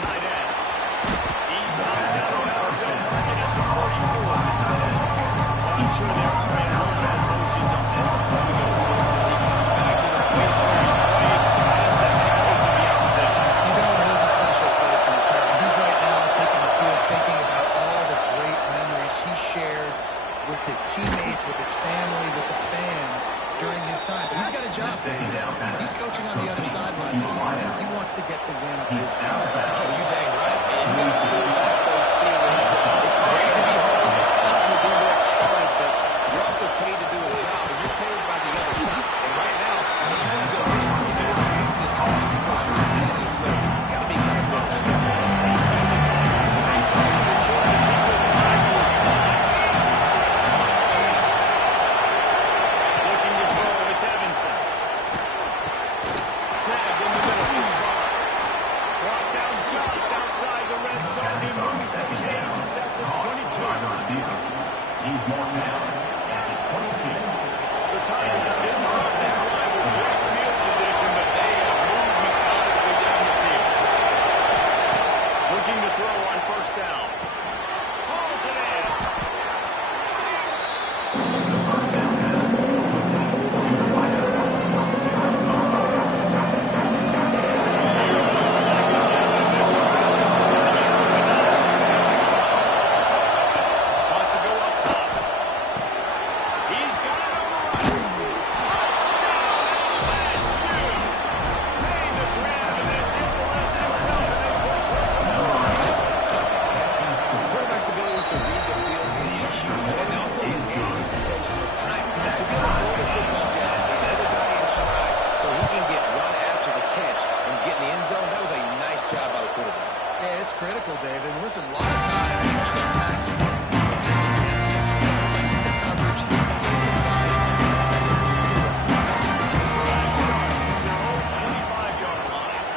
tight end. He's knocked down the Alabama marking at the 44. Well, I'm sure there are a lot of emotions on that. Probably those sorts as he comes back to the place where he played as the head coach of the opposition. You know, it holds a special place in his heart. He's right now taking the field thinking about all the great memories he shared with his teammates, with his family, with the fans during his time. But he's got a job, David. He's coaching on the other sideline this week. He wants to get the win this time. Oh, you dang right. And you got to pull back those feelings. It's great to be home. It's awesome to be where it started, but you're also paid to do a job, and you're paid by the other side. And right now, you want to go in and you want to do this hard because you're competitive. So it's got to be kind of bittersweet. Second and short to keep this drive moving. Looking to throw, it's Evanson. Snagged in the middle, it's Barnes. Brought down just outside the red zone. He moves the chains. It's at the 22. He's marked down at the 22. The Tigers didn't start this drive with great field position, but they have moved methodically down the field. Looking to throw on first down. Hauls it in. Second down, and this one is turning into a dime. Wants to go up top. He's got it over right. Touchdown, LSU. Made the grab and then did the rest himself, and they put points on the board. Quarterback's ability to read the field is huge, and also the anticipation of time. To be able to throw the football, Jesse, and the other guy in stride so he can get one after the catch and get in the end zone, that was a nice job by the quarterback. Yeah, it's critical, David. And listen, a lot of times, touchdown passes coverage, Drive starts from their own 25-yard line.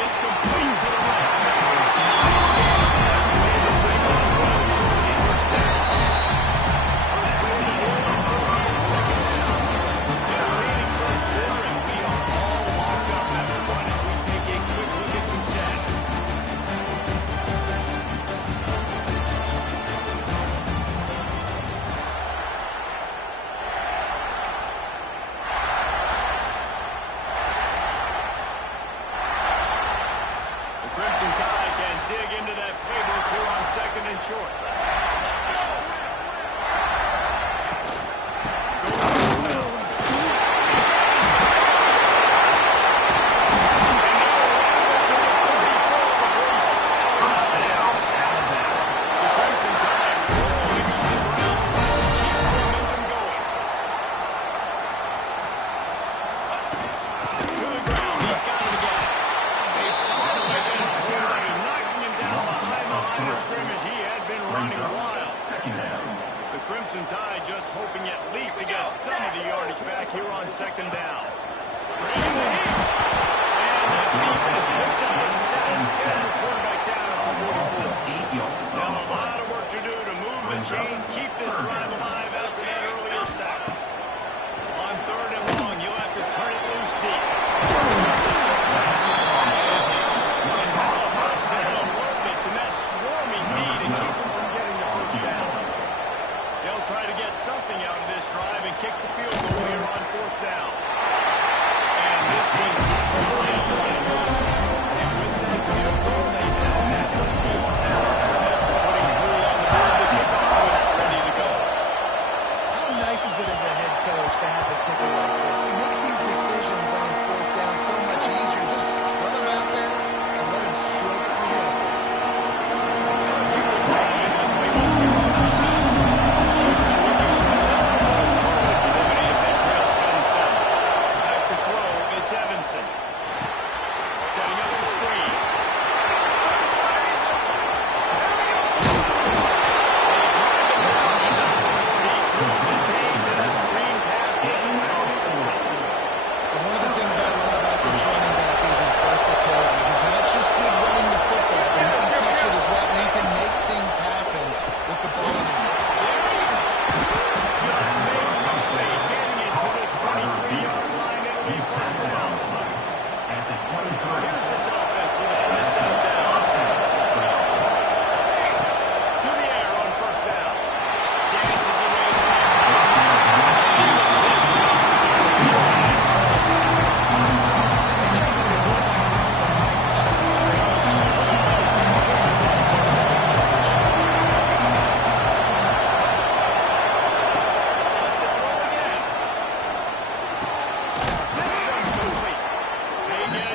It's complete to the right. Nice game. Davis brings it up well shortly first down. Second down. Entertaining first quarter, and we are all locked up, everyone, as we take a quick look at some stats. The Crimson Tide can dig into that playbook here on second and short. The Crimson Tide rolling on the ground, tries to keep momentum going. To the ground, he's got it again. They finally get a hold of him, knocking him down behind the line of scrimmage. He had been running wild. Second down. The Crimson Tide just hoping at least to get some of the yardage back here on second down. Bringing the heat. And the defense puts up a sack. Getting the quarterback down at the 44. Now a lot of work to do to move the chains, keep this drive alive after that earlier sack. On third and long, you'll have to turn it loose deep. Just a short pass to the ball. And how about that alertness and that swarming knee to keep him from getting the first down? They'll try to get something out of this drive and kick the field goal here on fourth down.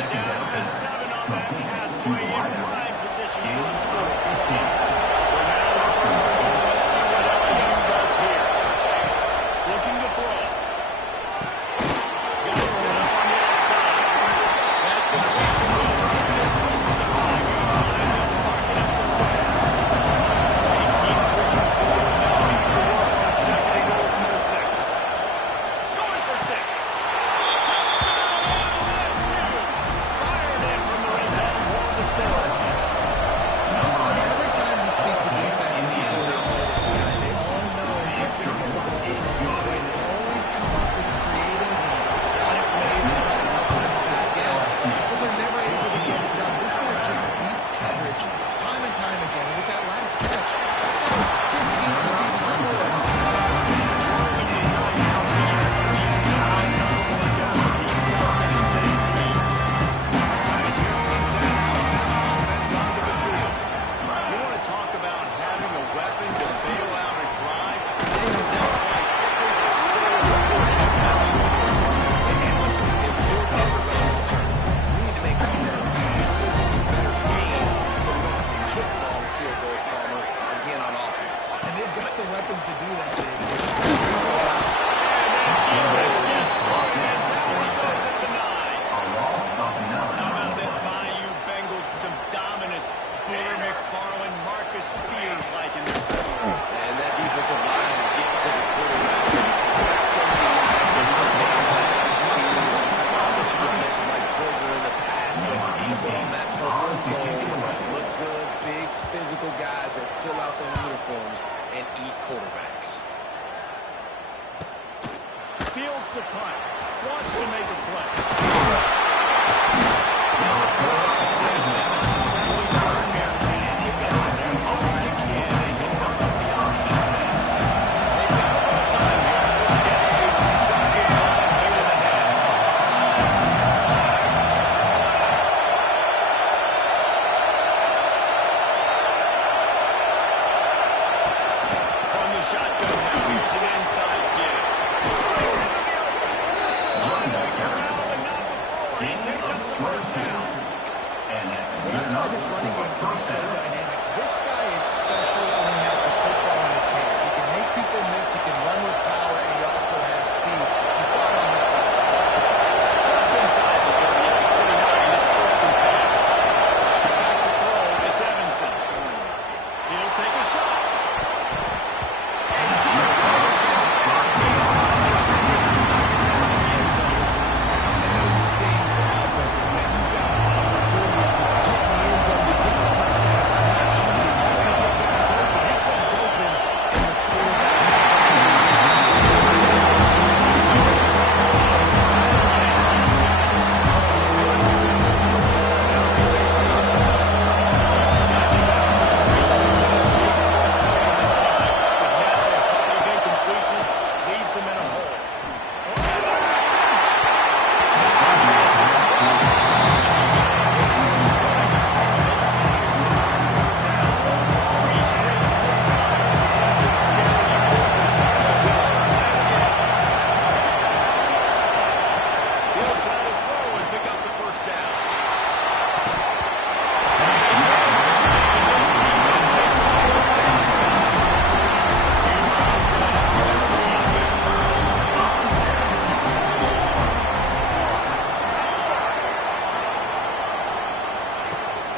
second down down to the pass. 7 on that Complete pass to play in White. prime position for the Gain score. of 15. Well, now the first and goal. Let's see what LSU does here. Looking to throw. Got it set up on the outside. That completion will take it close to the 5-yard line. They'll mark it up to 6. They keep pushing forward now. To work on second and goal from the 6. Going for 6. Touchdown, LSU. Fired in from the red zone for the score. Every time we speak to defenses before they play this guy, they all know he's going to get the ball his way. They always come up with creative and exotic ways to try to help him in the back end, but they're never able to get it done. This guy just beats coverage time and time again. And with that last catch, that's now his 15th receiving score in the season. You want to talk about having a weapon to bail out a drive? Maybe that's why kickers are so important in And listen, important is a relative term. We need to make better passes and get better gains so we don't have to kick long field goals, Palmer, again on offense. And they've got the weapons to do that, Dave. defense gets thrown and down he goes at the 9. A loss of 9. How about that Bayou Bengal, some dominance, Buller McFarland, Marcus Spears like in there. And that defensive line getting to the quarterback. That's so many guys that we can name like Spears that you just mentioned, like Burger in the past that put on that purple and gold, look good, big physical guys that fill out their uniforms and eat quarterbacks. Fields the punt. Wants to make a play. From the shotgun now, here's an inside give. Brings him to the open. Linebacker now, but not before. He picks up the first down. And That's why this running game can be so dynamic. This guy is special when he has the football in his hands. He can make people miss, he can run with power, and he also has speed. You saw it on that last play. Just inside the 38, 29. It's first and 10. Back to throw. It's Evanson. He'll take a shot. And good coverage in the backfield. And those sting for offenses, man. You've got an opportunity to get in the end zone to get the touchdown. It's not easy. It's hard to get guys open. He comes open, and the Leaves him in a hole. He'll try to throw and pick up the first down.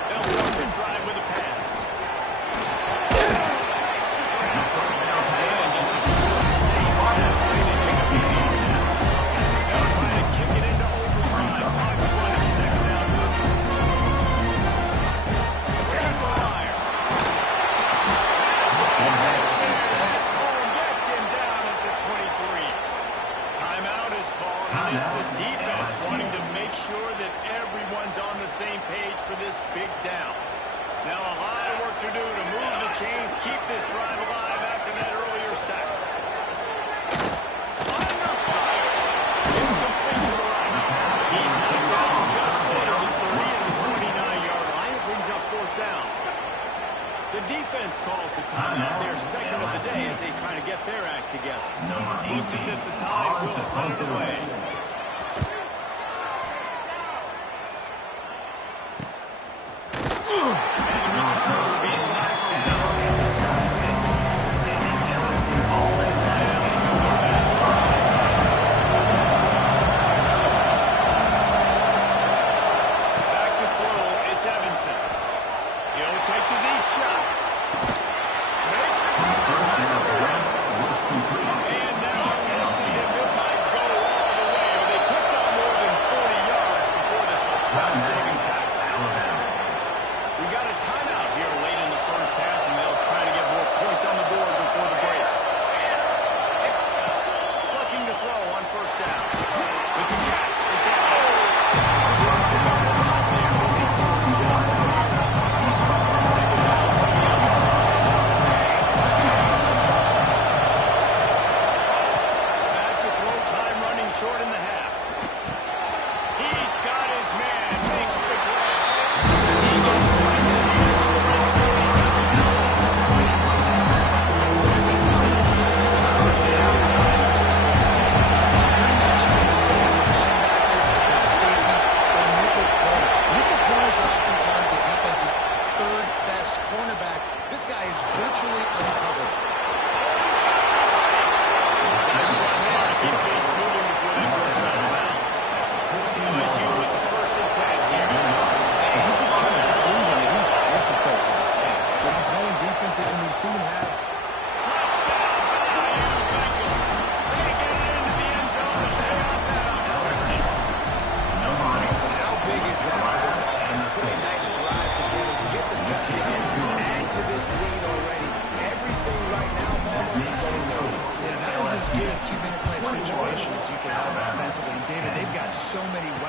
They'll start this drive with a pass. Extra ground. And just a short, safe pass play. They pick up the field now. They'll try to kick it into overdrive. Clock's running, second down. Rapid fire. That's home. Gets him down at the 23. Timeout is called, and it's the defense wanting to make sure that everyone's on the same page for this big down. Now a lot of work to do to move the chains, keep this drive alive after that earlier sack. Under fire. It's complete to the right. He's knocked down just short of the 30 and the 29-yard line. It brings up fourth down. The defense calls the timeout, their second of the day, as they try to get their act together. Number 18. Looks as if the Tide will punt it away.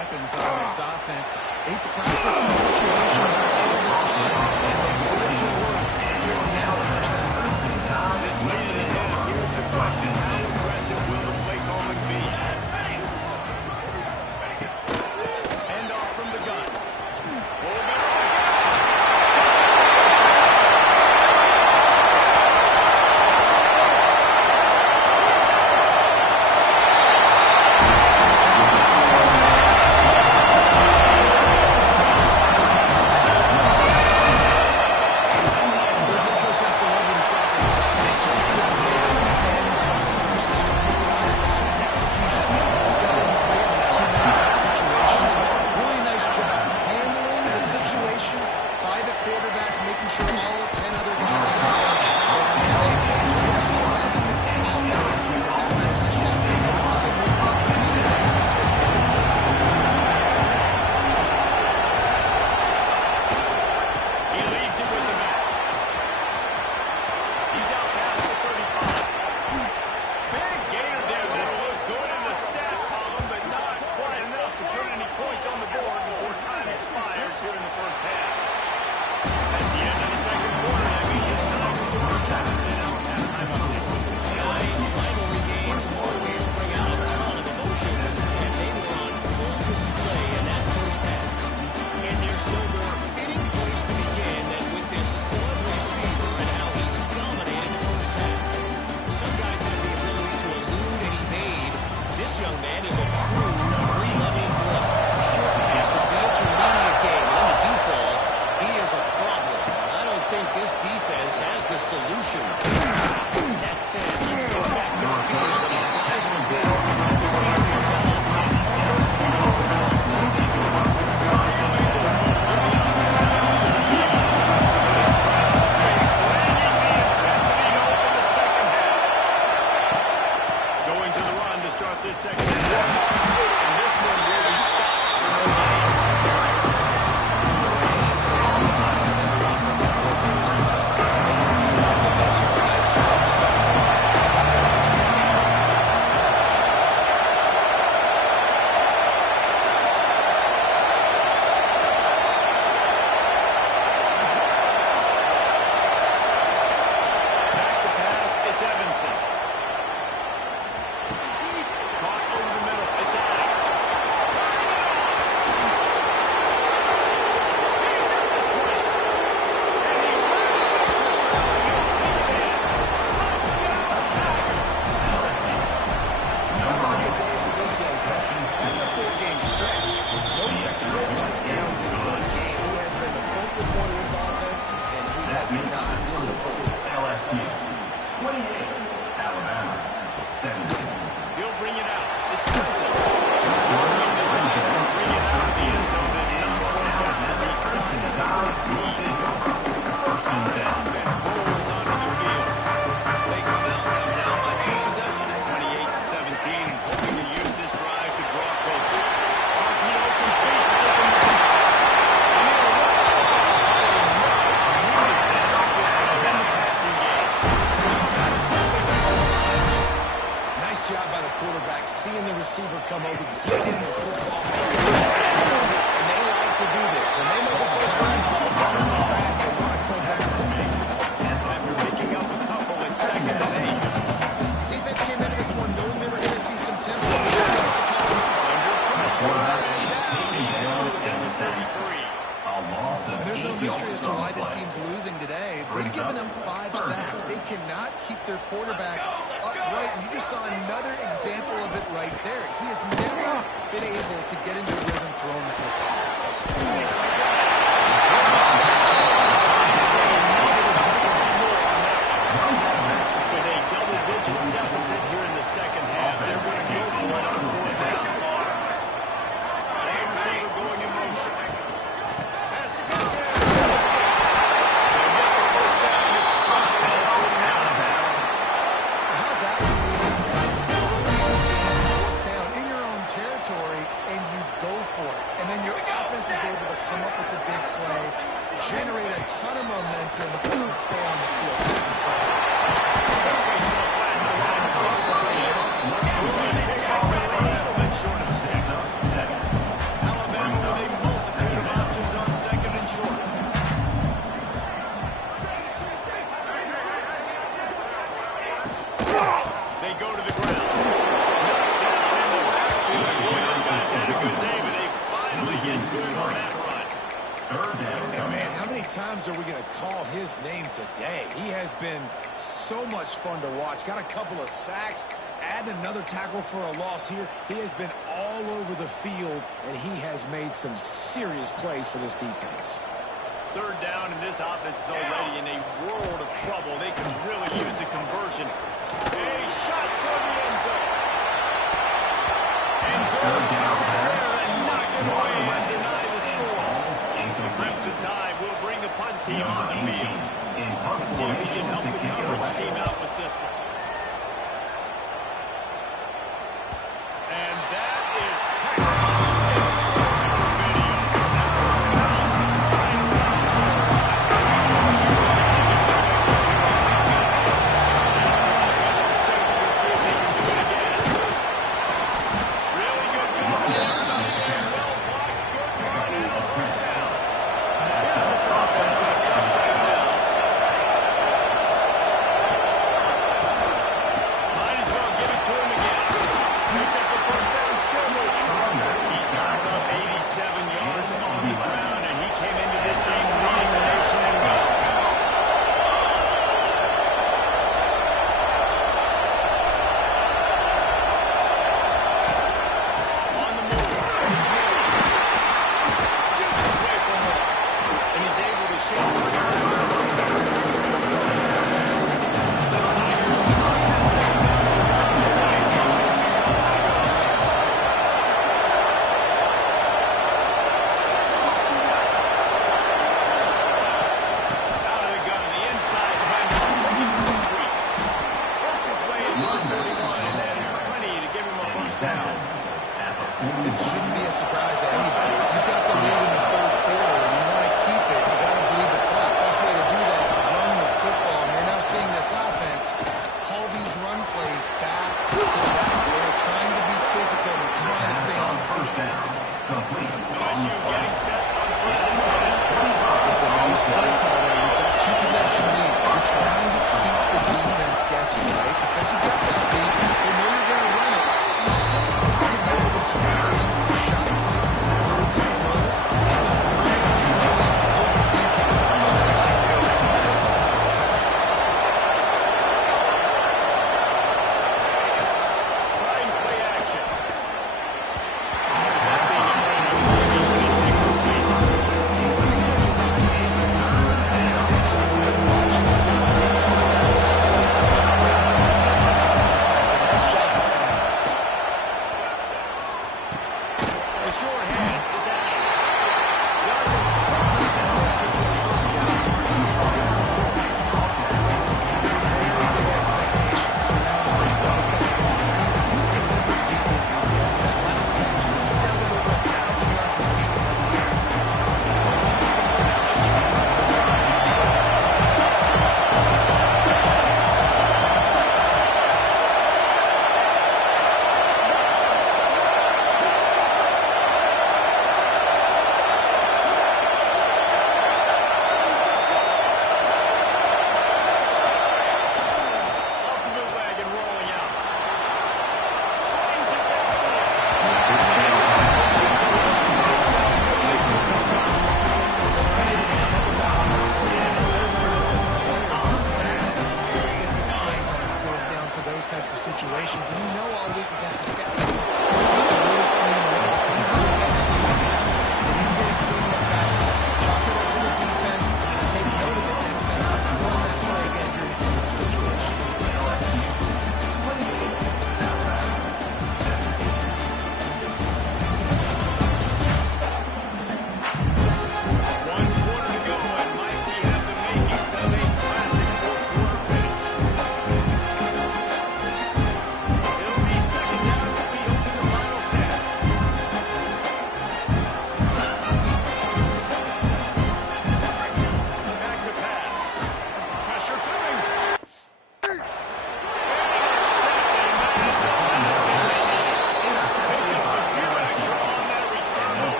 weapons on this offense. They practice these situations all the time, and they put it to work here in the first half. This late in the half, here's the question. How aggressive will the play calling be? Hand off from the gun. LSU 28, Alabama 17. He'll bring it out. It's Clinton. Working the dice to bring it out of the end zone and not one down as he stops the Offense rolls onto the field. They come out now down by 2 possessions, 28-17, and hoping to use this drive to draw closer. RPO complete. Job by the quarterback, seeing the receiver come over, getting the football. And they like to do this. When they make a first down, they're running fast, they want to come back to make. After picking up a couple at 2nd and 8. Defense came into this one knowing they were going to see some tempo. Under pressure. And there's no mystery as to why this team's losing today. They've given them 5 sacks. They cannot keep their quarterback upright. And you just saw another example of it right there. He has never been able to get into a rhythm throwing the football. With a double-digit deficit here in the second half, they're going to go for it on 4th down. Wide receiver going in motion. Has to go there. They'll get the first down. It's spotted at 49. How's that for fourth down in your own territory, and you go for it. And then your offense is able to come up with the big play, generate a ton of momentum, and stay on the field. That's impressive. And man, how many times are we going to call his name today? He has been so much fun to watch. Got a couple of sacks. Add another tackle for a loss here. He has been all over the field, and he has made some serious plays for this defense. Third down, and this offense is already in a world of trouble. They can really use a conversion. A shot for the end zone. And Gordon covers there and knock it away and deny the score. The Crimson Tide will bring the punt team on the field. Let's see if he can help the coverage team out with this one. And that is textbook instruction video. Really good job by everybody there. Well blocked, good run, and a first down. Here's this offense with a first second down. Might as well give it to him again. Picks up the first down, still moving. He's knocked up 87 yards on the ground, and he came into this game leading the nation in rushing. On the move. He's moving. Jukes his way for more. And he's able to shake one time. The Tigers on the second down. Out of the gun, the inside handoff, looking for the crease. Works his way into the 41, and that is plenty to give him a first down. This shouldn't be a surprise to anybody. If you've got the lead in the third quarter and you want to keep it, you got to bleed the clock. Best way to do that is run the football. And you're now seeing this offense call these run plays back to the back. They're trying to be physical. They're trying to stay on the field. LSU getting set on first and 10. It's a nice play call there. You've got two-possession lead. You're trying to keep the defense guessing, right? Because you've got that lead. They know you're going to run it. You still have to be able to screen some shot plays and some early throws. And just really overthinking on that last play. Prime play action. That thing is going to take a lead. The defense is obviously good. And obviously been watching film. That's the next one. This offense has a nice job of finding.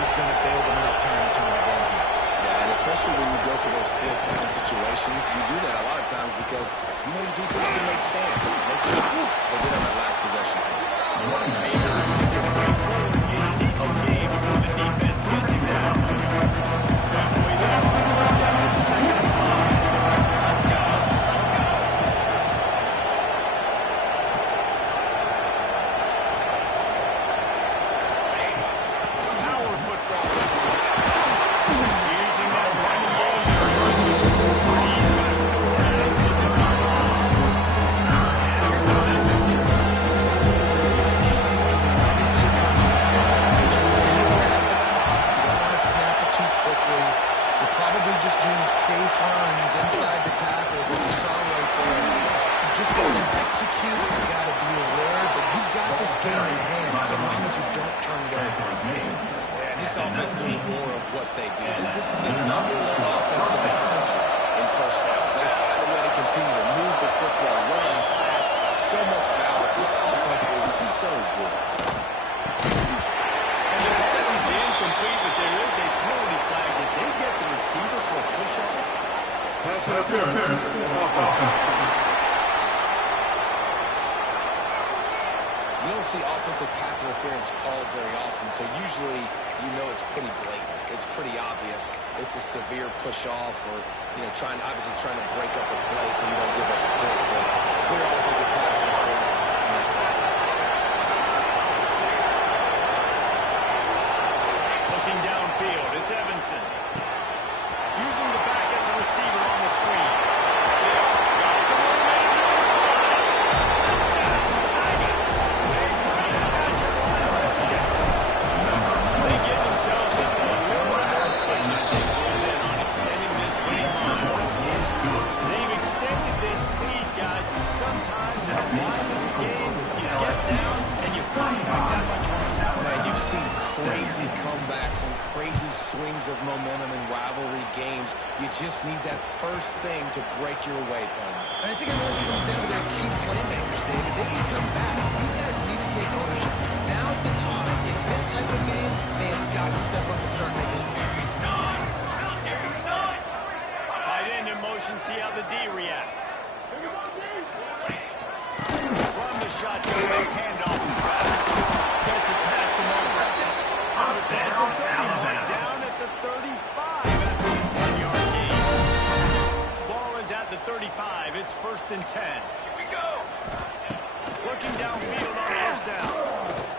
is going to bail them out time and time again. Yeah, and especially when you go for those four-point situations, you do that a lot of times because you know your defense can make stands, make stops. They did on that last possession. Decent game before the defense gets him down. Halfway there on first down, it's 2nd and 5. Power football. Using that running game to punch it. He's got 4 out of the 35. Here's the message. Just be aware of the clock. You don't want to snap it too quickly. You're probably just doing safe runs inside the tackles, as you saw right there. You just got to execute. You got to be aware, but you've got this game in hand so long as you don't turn it over. Yeah, this offense doing more of what they do. This is the number one offense in the country in first down. They find a way to continue to move the football, run, pass, so much balance. This offense is so good. And the pass is incomplete, but there is a penalty flag. Did they get the receiver for a push-off? Pass interference. Offense. You don't see offensive pass interference called very often, so usually you know it's pretty blatant. It's pretty obvious. It's a severe push-off or, you know, obviously trying to break up a play so you don't give up a pick, but clear offensive pass interference. Looking downfield, it's Evanson. Using the back as a receiver on the screen. Got some momentum. Touchdown, Tigers. A great catch at line for 6. They give themselves just a little more cushion as they close in on extending this winning line. They've extended this lead, guys, but sometimes in a one-lose game, you get down and you fight back that much harder. Man, you've seen crazy comebacks and crazy swings of momentum in rivalry games. You just need that first thing to break your way, Palmer. And I think it really comes down to their key playmakers, David. They can come back. These guys need to take ownership. Now's the time. In this type of game, they have got to step up and start making plays. Tight end in motion, see how the D reacts. From the shotgun, handoff. Gets it past the mark. Past the 30, down at the 35 after the 10-yard gain. Ball is at the 35. It's 1st and 10. Here we go. Looking downfield on first down.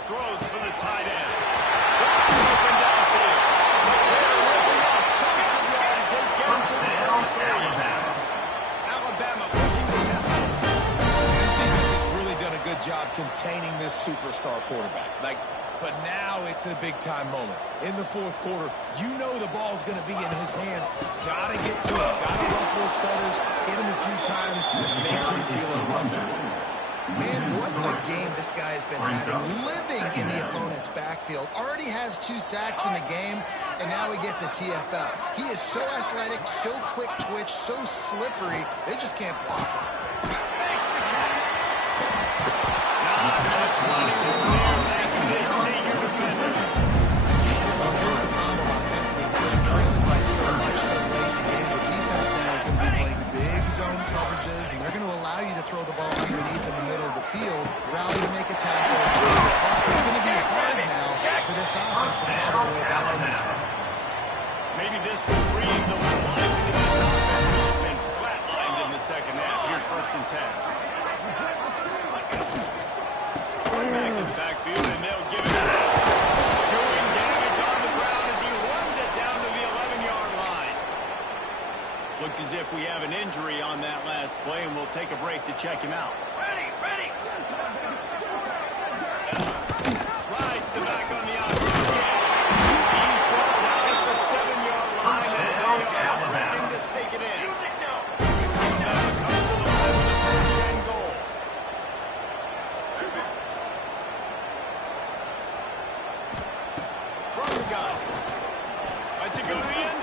Throws for the tight end. Open downfield. They're ripping off chunks of yardage. They get to the 33. Alabama pushing the tempo. This defense has really done a good job containing this superstar quarterback. But now it's the big-time moment. In the 4th quarter, you know the ball's going to be in his hands. Got to get to him. Got to ruffle his feathers, hit him a few times, make him feel uncomfortable. Man, what a game this guy has been having. Living in the opponent's backfield. Already has 2 sacks in the game, and now he gets a TFL. He is so athletic, so quick twitch, so slippery, they just can't block him. Makes the catch. Not much running room there thanks to this senior defender. Well, here's the problem offensively. Because you're trailing by so much so late in the game, the defense now is going to be playing big zone coverages, and they're going to allow you to throw the ball underneath in the middle of the field, rally to make a tackle. It's going to be hard now for this offense to follow their way back in this one. Maybe this will breathe a little life into this offense, which has been flatlined in the second half. Here's 1st and 10. Back to the backfield, and they'll give it back. Doing damage on the ground as he runs it down to the 11-yard line. Looks as if we have an injury on that last play, and we'll take a break to check him out. Ready. Rides the back on the outside. He's brought down at the 7-yard line, and they are threatening to take it in. Alabama comes to the line with a 1st and goal. From the gun. To go to the end